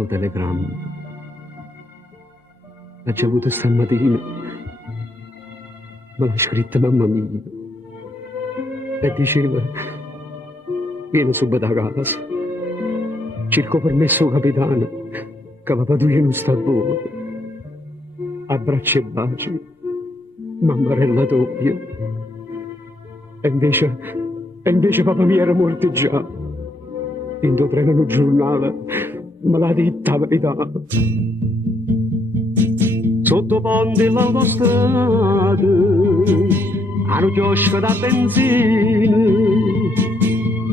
un telegramma. L'ha ricevuto stamattina, me l'ha scritto mamma mia e diceva: vieni subito a casa, cerco permesso capitano che papà tu non sta buono. Abbracci e baci, mammarella doppia. E invece papà mio era morto già. Indotreno un giornale, me l'ha detta la verità. Sotto ponte l'autostrada, hanno chiosco da benzina,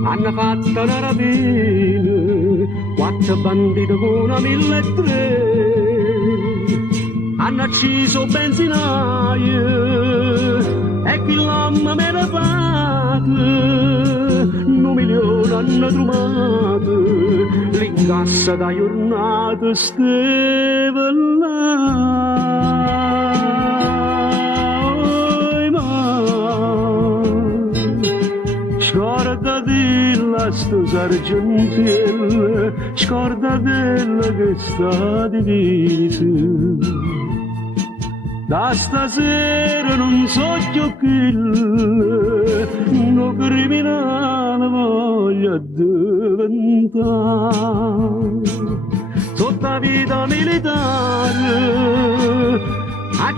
hanno fatto una rapina, 4 banditi con una 1.300. Hanno acceso benzinaio e chi l'amma me ne paga. 1.000.000 hanno trovato, l'incassa da giornata stava là. Scordatella sto sargentella, scordatella che sta divisa. Da stasera non so più chi, no criminale voglio diventare. Sotto la vita militare,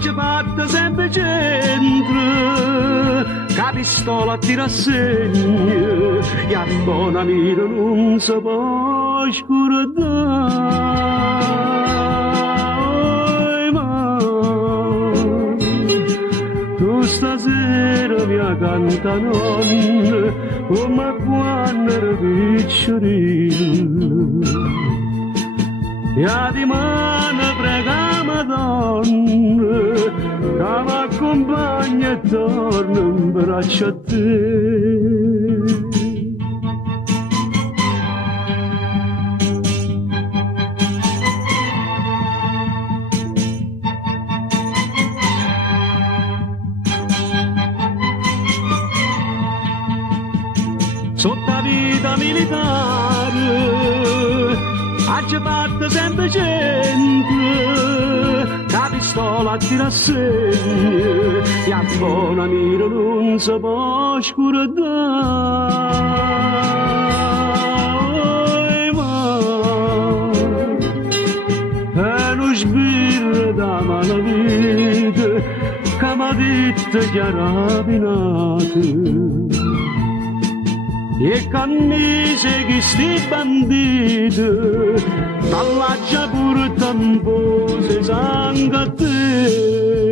ci fatto sempre centro, che pistola a tira a segno, e a buona mira non si può scordare. Stasera mi canta nonna come quando ero piccolino, e a di mano prega Madonna che mi accompagna e torna in braccio a te. Sotto la vita militare, ci parte sempre gente, che pistola a tira a segno, e a buona mira non si può scordare. È uno sbirro da malavita che mi ha detto che era rapinato. E cannise che sti banditi, dalla già pure tampose sangue a te.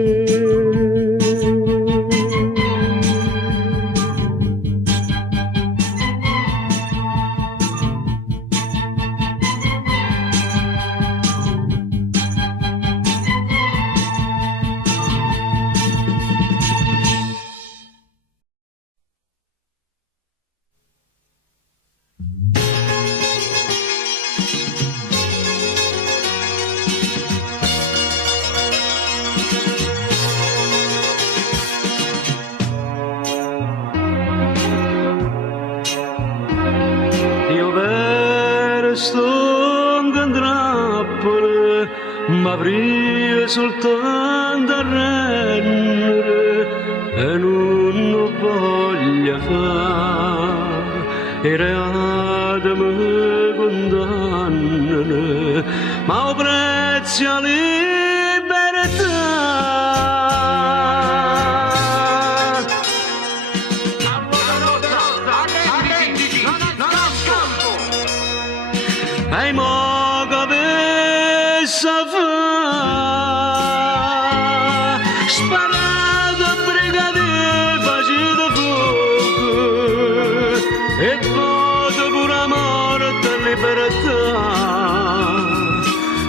M'avrei soltanto a rendere e non lo voglio fare, i reati mi condannano, ma ho prezzo a libertà. Ai mo che avesse sparato a brigate facendo fuoco e voto pure a morte e libertà.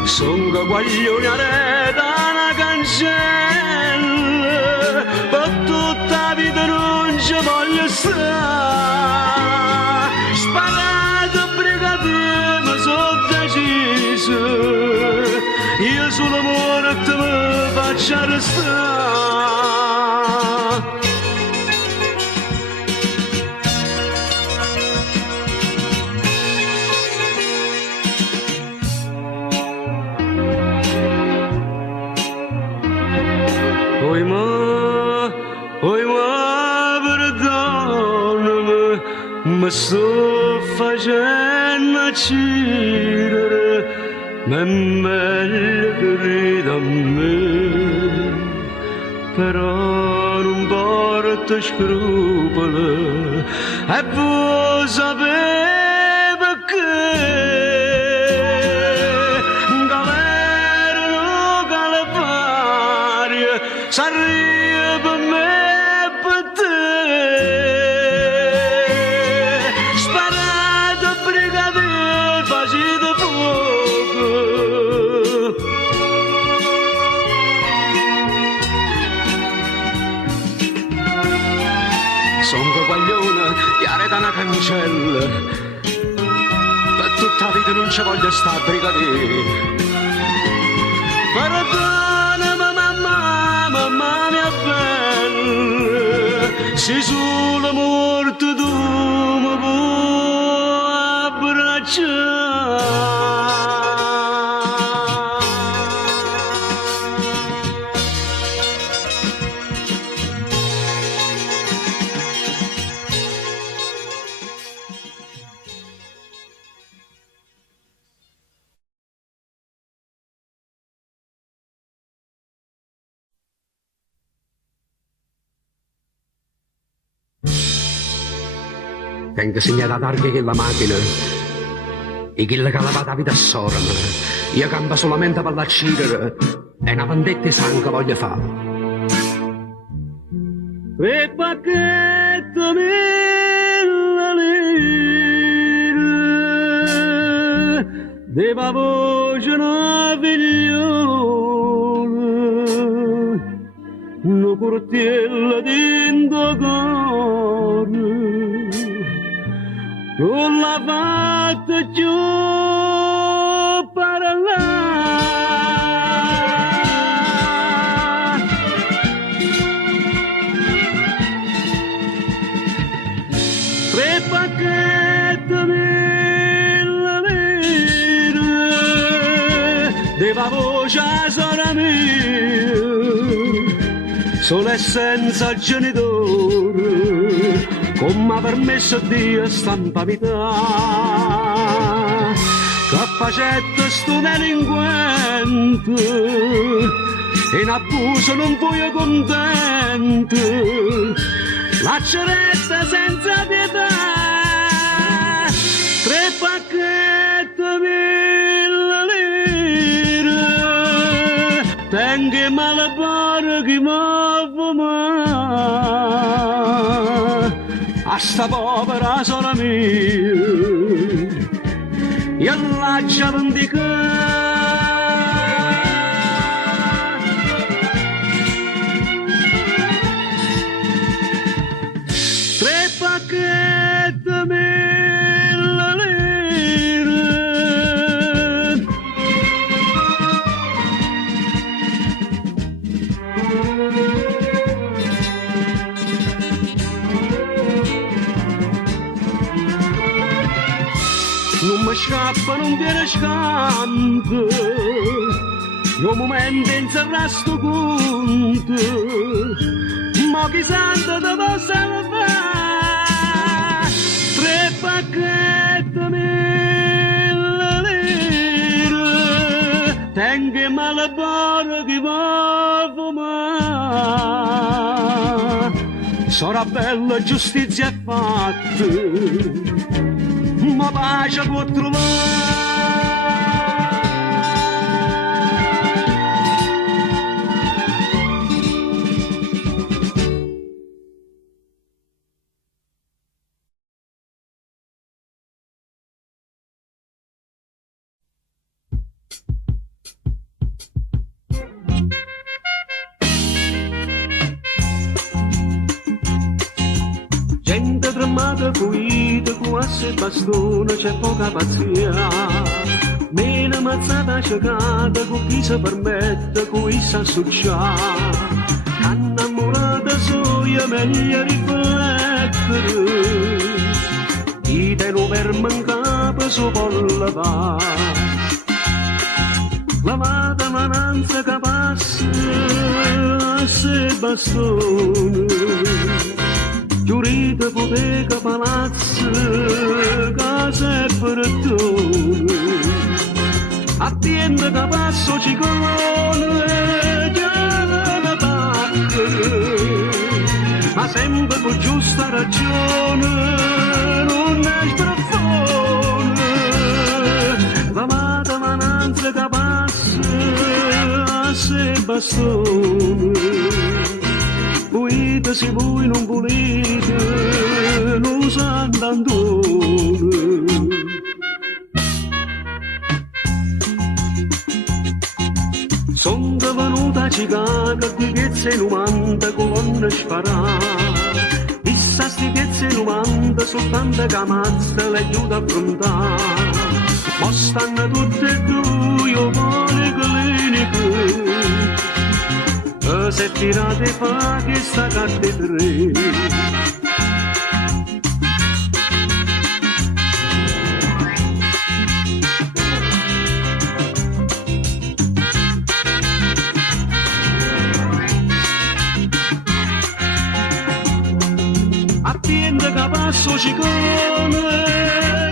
Sono guaglioni a rete una cancella, per tutta la vita non ci voglio stare. Sparato a brigate mi sono deciso, io sulla morte mi faccio arrestare. mi sto facendo uccidere, ma è meglio che rida a me, però non porto scrupoli e vuoi sapere perché. Galera, Calvario, s'arriva per me e per te. Sparato brigadier, facete fuoco. Sono coglione, chiare da una cancella, per tutta la vita non ci voglio stare brigadier. Perdonami mamma mia bella, se sulla morte tu mi puoi abbracciare. Tengo segnata targhe che la macchina e che la calavata vita sorma. Io campo solamente per l'accidere e una vendetta di sangue voglio fare. E pacchetto mille lire deva voce una figlione, una cortiella dentro cuore. Non l'ha fatta più parlare. Tre pacchetti mille lire deva voce a sorella mia, solo e senza genitore, come mi ha permesso Dio stampa vita, che facette sto delinquente, e in abuso non voglio contento, la ceretta senza pietà, tre pacchetti mille lire, tengo malapare chi mi fuma. A sta povera sorella mia, io lascia vendicare. Tre pacchetti mille lire, non mi scappa, non viene scampo, io un momento in sto conto, ma chi santo te possa fare, tre pacchetti mille lire, tengo malapare chi va fumare, sora bella giustizia è fatta, ma pace può trovare. Gente tremata, cuita, quasi bastone, c'è poca pazzia. Meno mazzata cercata, con chi si permette, con chi si associare. Innamorata soia, meglio riflettere. Chi te lo verma in capo, so può lavare. Lavata mananza che passa, a se bastone. giurita bottega palazzo, casa e portone, attiende da passo ciclone, già la pacca, ma sempre con giusta ragione, non è sbraffone, la mata mananza che passa, a se bastone, volete se voi non volete, non sa andandone. Sono venuta a Chicago di piezze 90 colonne sparate. Chissà sti piezze 90 soltanto che mazza le aiuta a affrontare. Ma stanno tutte e due io policliniche. E se tirate fa che sta carte tre. Attiende che passo ciclone,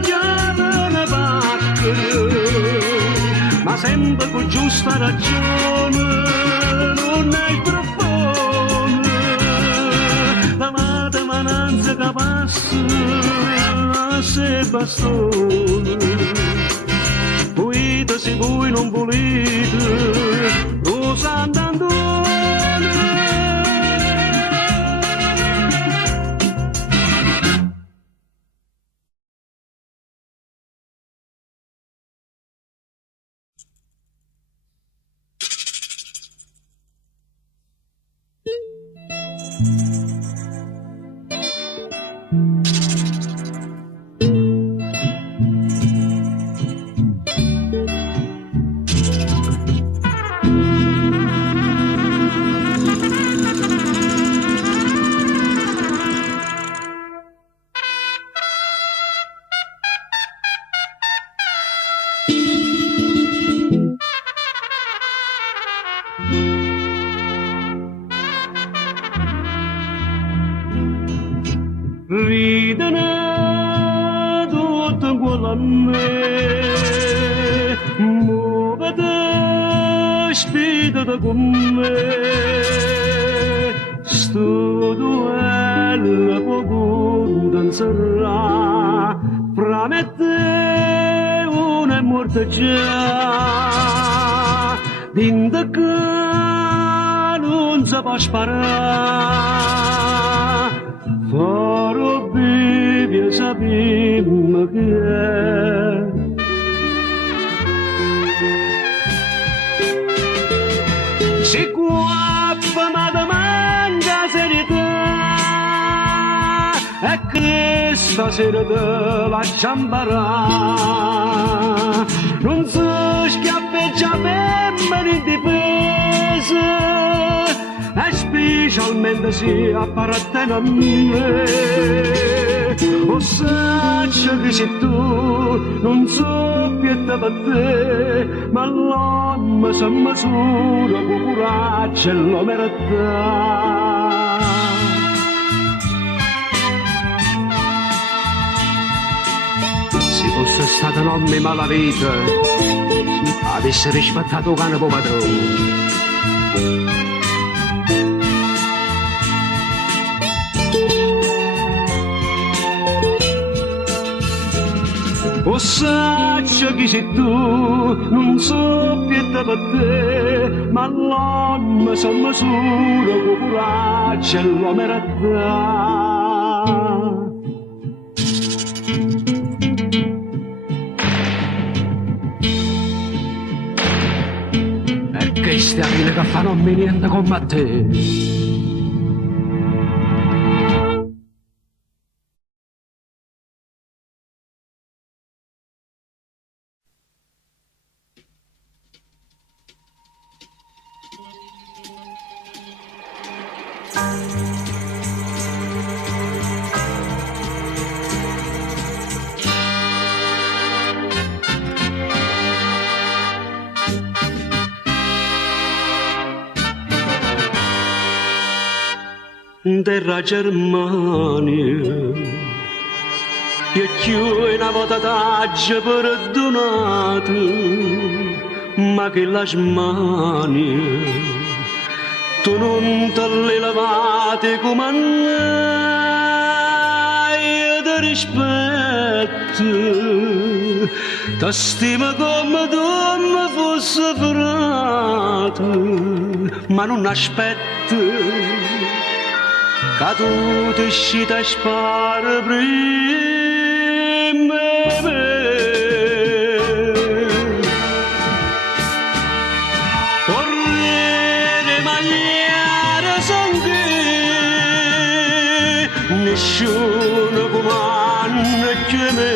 già ne pacca, ma sempre con giusta ragione, non è il profone, la mata mananza che passa, a se bastone, volete se voi non volete, lo sa andandone. Ridene tutto quello a me, muovete, spidate con me, sto duello poco danzerà, fra me e te uno è morto già, dinte che non si può sparare. Farò bivio sapemmo che è. Se qua ma domanda serietà e che stasera te lasciam parare. Non si schiaffeggia per me in difesa e specialmente se appartiene a me. O saccia che sei tu, non so pietà per te, ma l'uomo si misura con coraggio e l'omertà. Se fosse stata nonna malavita, avesse rispettato il cane padrone. O saccia chi sei tu, non so pietà per te, ma l'uomo si misura con coraggio e l'omertà. E che stiamo che fanno niente con te. terra Germania. E più una volta t'aggia perdonato, ma che la smania, tu non te le lavate come io ti rispetto, ti stimo come tu mi fossi frato, ma non aspetto che tu ti uscita a spara prima me. Correre, magliare, sangue, nessuno comanda che me.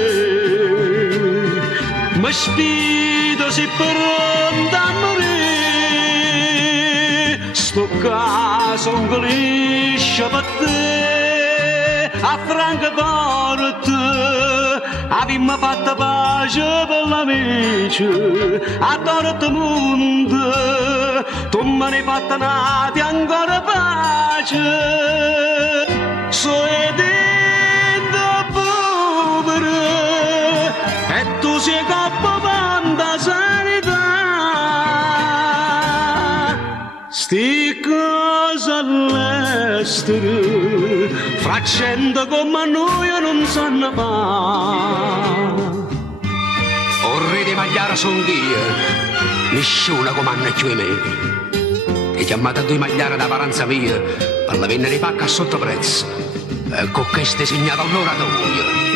Mi spido si pronto a morire, sto caso un gliscio per te. A Francoforte abbiamo fatto pace per l'amici, a Dortmund tu me ne hai fatta nati ancora pace. Sono dentro povero e tu sei coppa panta sanità. Sti cose all'estero, fra cento come noi non sanno fare. Orri di magliare son io, nessuno comanda più me. E chiamate a due magliare da paranza mia, per la venere di pacca a sottoprezzo, e con queste segnate all'oratorio.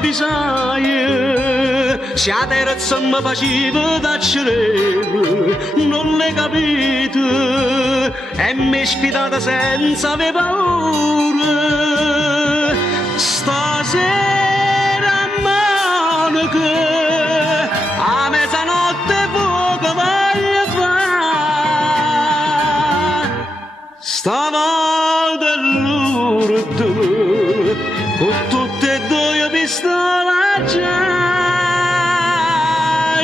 Bisogna, se a terza mi faceva tacere, non l'hai capito, e mi sfidata senza avere paura. Stasera a Monaco, a mezzanotte poco voglio fare. Stavolta l'urto, con tutte e due pistole già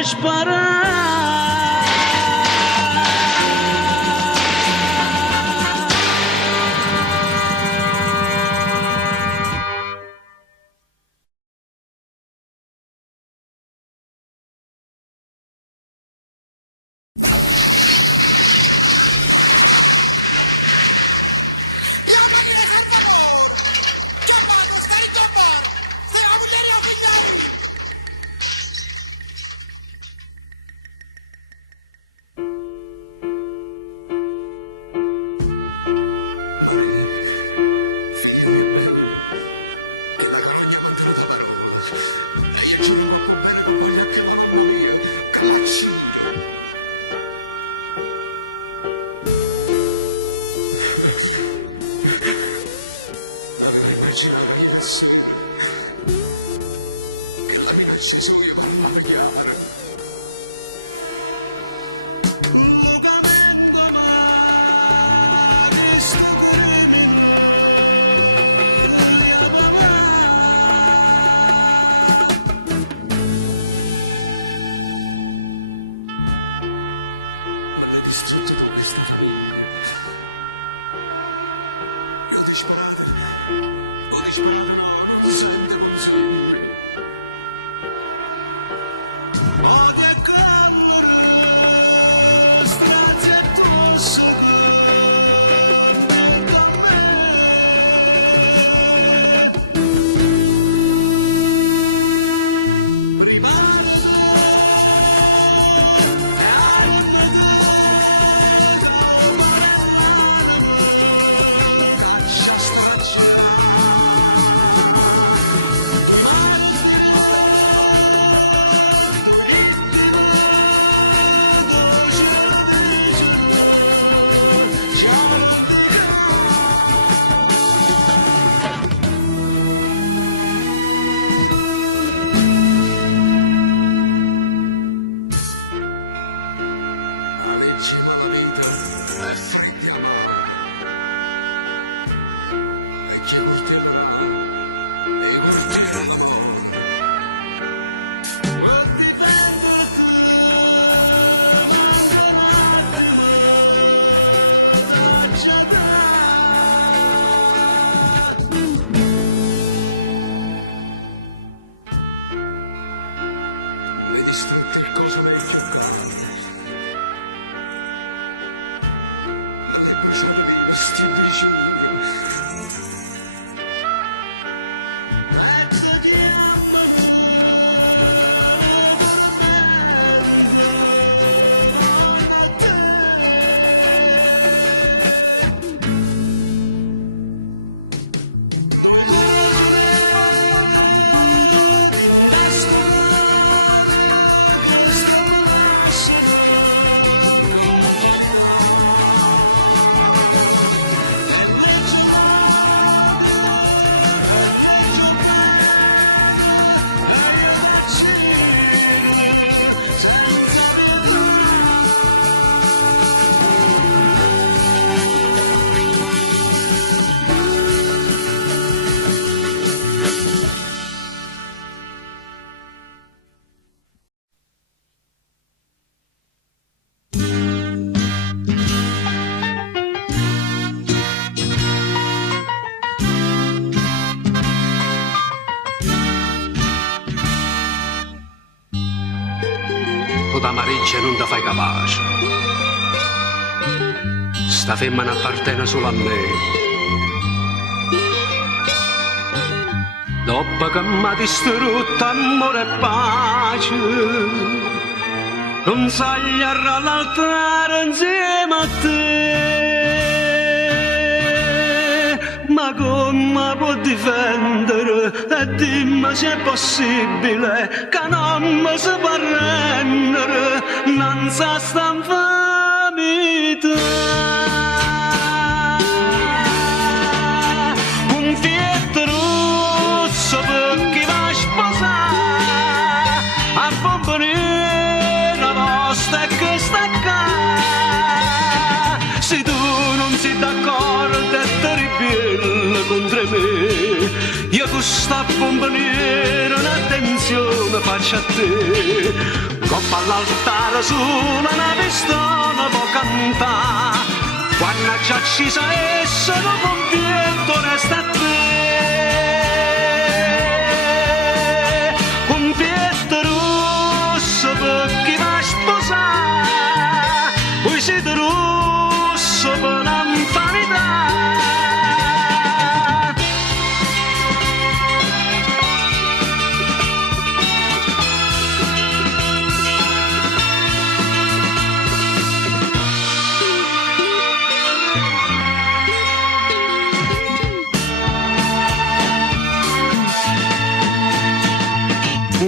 sparare. Just t'amareggia e non ti fai capace. Sta femmina appartiene solo a me. Dopo che mi ha distrutto amore e pace, non sagliare all'altare insieme a te. Ma come può difendere e dimmi se è possibile che non mi si può rendere innanzi a sta infamità. Un fietto rosso per chi va a sposare, a bombonire la vostra e che sta qua. Se tu non sei d'accordo è terribile contro me, io questa bomboniera un'attenzione faccio a te. Coppa all'altare sulla una pistola può cantare, quando già ci sa essere con pietto resta a te. Un pietto rosso per chi va a sposare, poi siete rosso per l'infamità.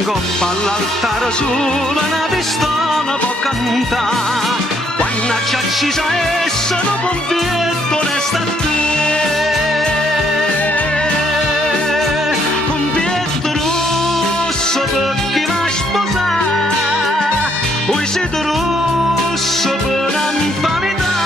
Coppa all'altare sulla una pistola può cantare, quando già ci sa essere un pietto resta a te. Un pietto rosso per chi va a sposare, poi siete rosso per l'infamità.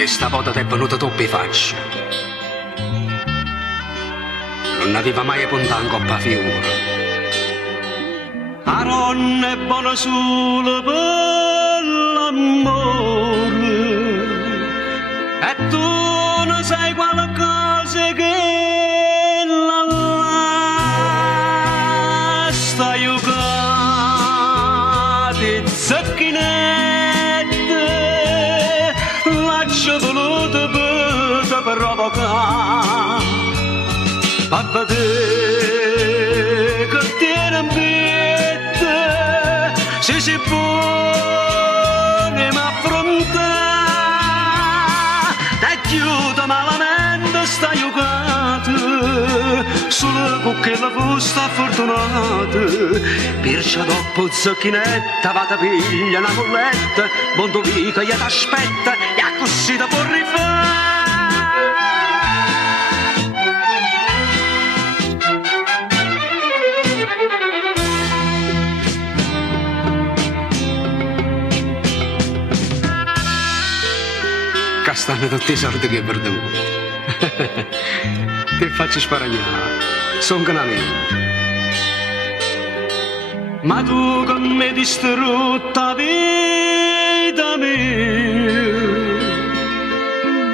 E stavolta ti è venuto troppo faccia. Non aveva mai puntato in coppa figura. La donna è buona solo per l'amore, e tu non sai qualcosa che la sta giocando zacchinette. L'ho voluto per provocare, a vedere che tiene in vita, se si pone ma affrontare, ti chiudo malamente sta giocata, solo con che la busta fortunata, perciò dopo zacchinetta vado a piglia una molletta, buon vica io t'aspetta, e a così da può rifare. Stanno tutti i soldi che hai perduto. Ti faccio sparagnare, sono un amico. Ma tu che mi hai distrutta la vita mia,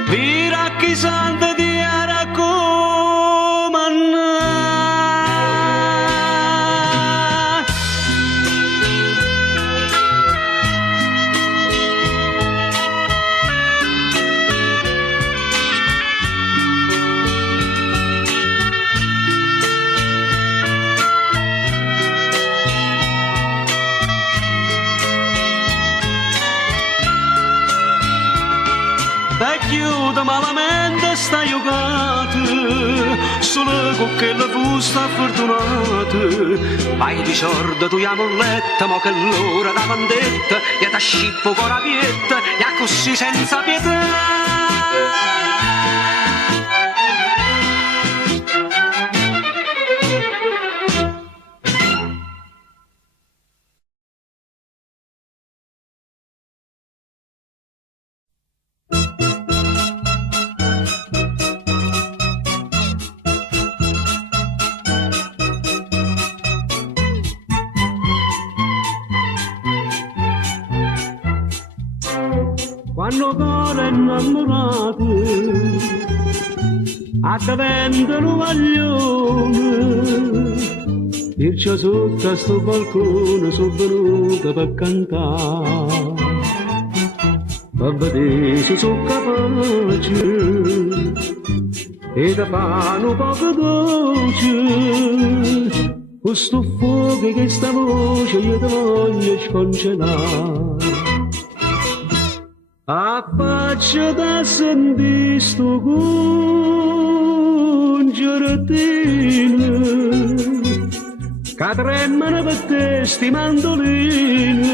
vira chi santa ti ha raccomandato. Te chiudo malamente sta giocata, solo con che la busta fortunata. Vai di sorda tu la molletta, mo che l'ora da vendetta, e ti scippo con la pietta, e così senza pietà. quando cuore innamorato accaventano maglione perciò sotto a sto balcone sono venuta per cantare per vedere se sono capace e da fare un poco dolce questo fuoco che sta voce io ti voglio scongelare a faccia da sentire sto concertino che tremano per te sti mandoline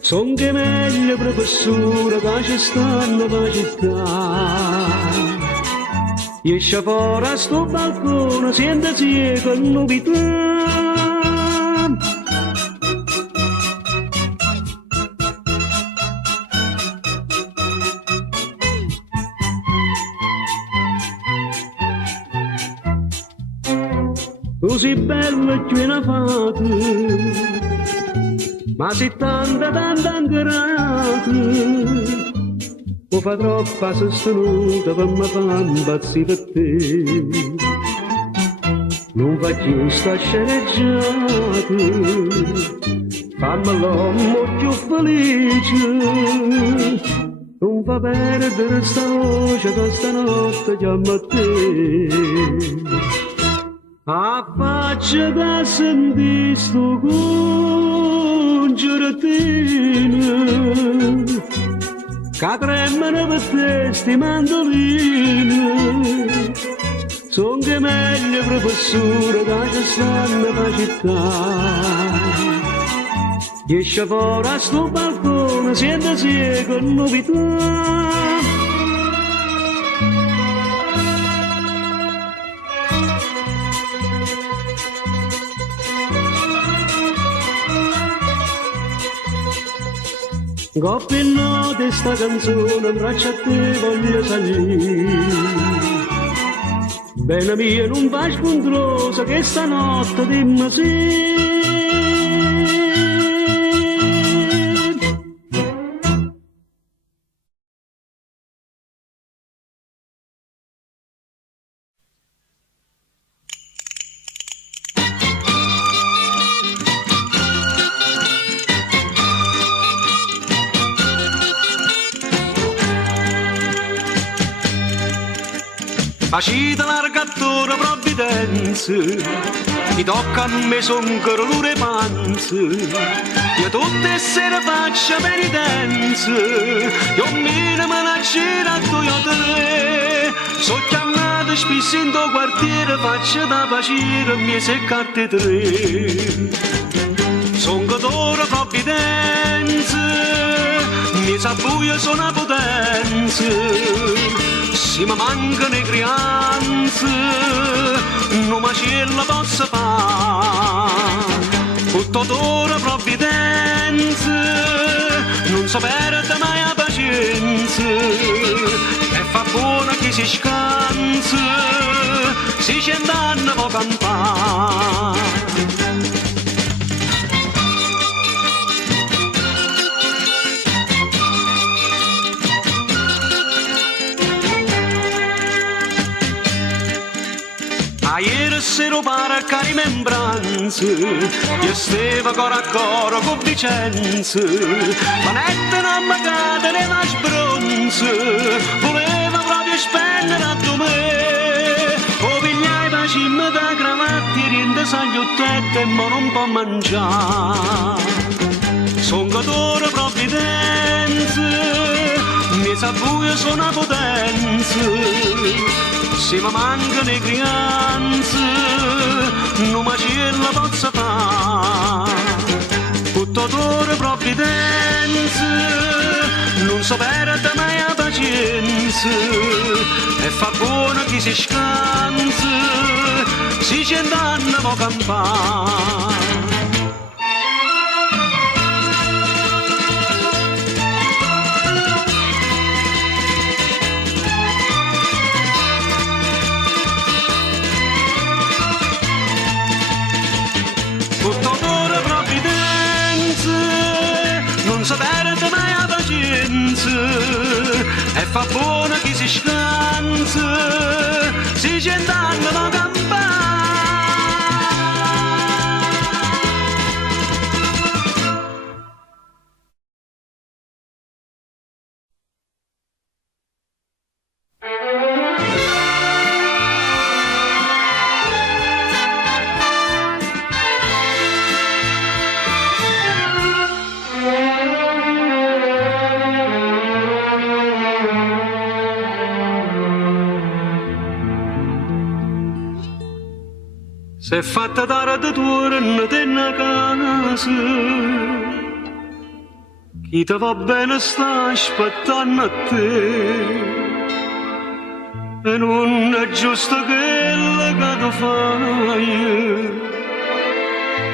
son che meglio professore che ci stanno per città esce fuori a sto balcone sentasi con novità così bello e piena fato, ma se tanta ingrata, mi fa troppa sostenuta per me fa impazzire per te. Non fa più sta sceneggiata, fammi l'uomo più felice, non fa perdere sta voce che stanotte chiama a te. A faccia da sentire sto concertino che tremano per te sti mandoline son che meglio professore che ci stanno per città esce fuori a sto balcone sentasi con novità Coppia e notte sta canzone, in braccio a te voglio salire. Bella mia, non fai scontrosa che stanotte dimmi sì. Facita l'argattora provvidenza, ti tocca a me son corolure panze, io tutte sere faccio penitenza, io meno me la gira a tu io te, so chiamato spesso in tuo quartiere, faccio da pacire mie seccarte tre. Son cotore provvidenza, mi sa buio sono potenza, se mi mancano le creanze, non mi ce la posso fare. Tutto d'ora provvidenza, non so perdere mai la pazienza, e fa buona chi si scansa, si cent'anni può campare. Ieri sera para a rimembranze, io stavo coro a coro con Vicenza, manette non mi cade le mani sbronze, voleva proprio spendere a me, o pigliai la cimma da cravatti, rinde sagliottette e mo non può mangiare. Son cotore provvidenza, mi sa buio sono potenza, se mi mancano le creanze, non mi ce la posso fare. Tutto d'ora provvidenza, non so perdere mai la pazienza, e fa buono chi si scansa, si cent'anni può campare. Tutto d'ora provvidenza, non so perdere mai la pazienza, e fa buono chi si scansa, si cent'anni ma campana. Se fatta dare di torno della casa, chi ti va bene sta aspettando a te, e non è giusto quello che tu fai,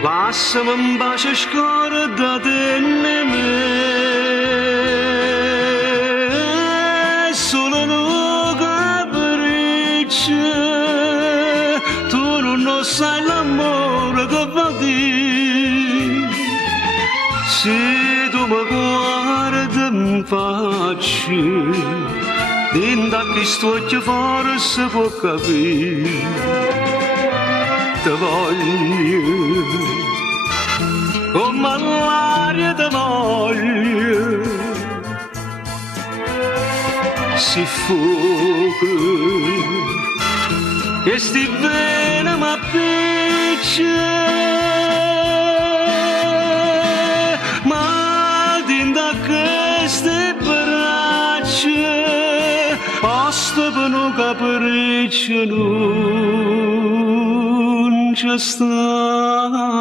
lasciami in pace scordate me, solo tu capriccio. Sai l'amore che va dire, se tu mi guardi in faccia, dentro a questo occhio forse può capire, ti voglio, come l'aria ti voglio, si fuoco. Che sti bene ma picce, ma dinda queste braccia, posto per un capriccio non c'è sta.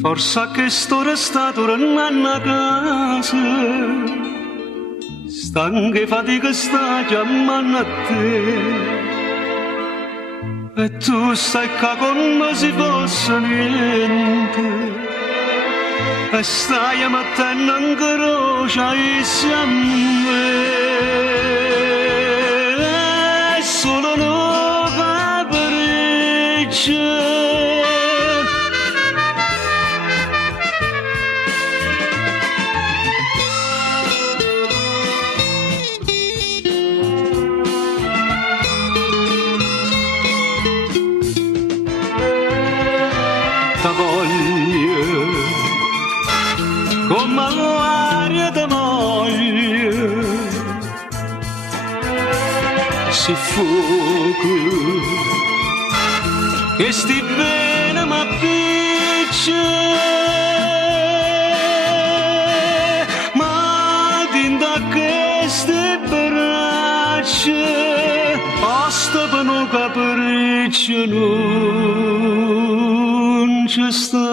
Forse che sto restato tornando a casa, stanca e fatica sta chiamando a te, e tu stai qua con me se fosse niente, e stai mettendo in croce insieme, e solo no capriccio. Come l'aria ti voglio, si fuoco, che sti bene ma picce, ma dinda queste braccia, posto per un capriccio non c'è sta.